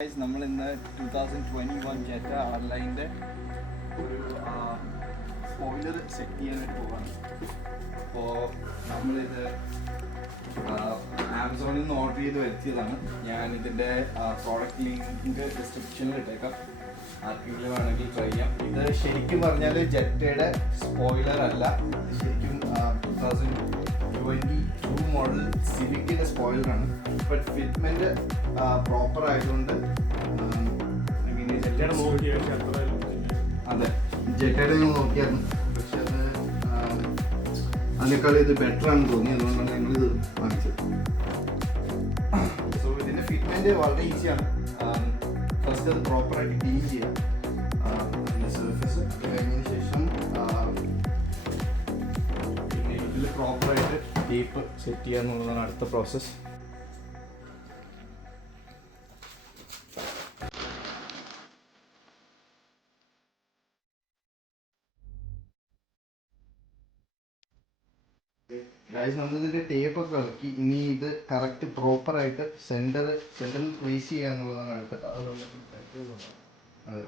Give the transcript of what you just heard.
നമ്മൾ ഇന്ന് 2021 ജെറ്റ ആർലൈൻ്റെ ഒരു സ്പോയിലർ സെറ്റ് ചെയ്യാനായിട്ട് പോവാണ്. അപ്പോൾ നമ്മളിത് ആമസോണിൽ നിന്ന് ഓർഡർ ചെയ്ത് വരുത്തിയതാണ്. ഞാൻ ഇതിൻ്റെ പ്രോഡക്റ്റ് ലിങ്ക് ഡിസ്ക്രിപ്ഷനിൽ ഇട്ടേക്കാം, ആർക്കെങ്കിലും വേണമെങ്കിൽ ട്രൈ ചെയ്യാം. ഇത് ശരിക്കും പറഞ്ഞാൽ ജെറ്റയുടെ സ്പോയിലർ അല്ല, ഇത് ശരിക്കും 2022 മോഡൽ സിവിക്കിൻ്റെ സ്പോയിലറാണ്. ബട്ട് ഫിറ്റ്മെൻറ്റ് പ്രോപ്പർ ആയതുകൊണ്ട് അതെ ജെറ്റയുടെ നോക്കിയായിരുന്നു, പക്ഷെ അത് അതിനേക്കാൾ ഇത് ബെറ്റർ ആണെന്ന് തോന്നി, അതുകൊണ്ടാണ് ഞങ്ങളിത് വാങ്ങിച്ചത്. സോ ഇതിൻ്റെ ഫിറ്റ്മെൻറ്റ് വളരെ ഈസിയാണ്. ഫസ്റ്റ് അത് പ്രോപ്പറായിട്ട് ക്ലീൻ ചെയ്യാം, അതിൻ്റെ സർഫേസ് കഴിഞ്ഞതിന് ശേഷം പിന്നെ ഇതിൽ പ്രോപ്പറായിട്ട് ടേപ്പ് സെറ്റ് ചെയ്യുക എന്നുള്ളതാണ് അടുത്ത പ്രോസസ്സ്. നമ്മളിതിൻ്റെ ടേപ്പൊക്കെ ഇറക്കി, ഇനി ഇത് കറക്റ്റ് പ്രോപ്പറായിട്ട് സെൻറ്ററിൽ പ്ലേസ് ചെയ്യുക എന്നുള്ളതാണ് അടുത്ത. അതെ,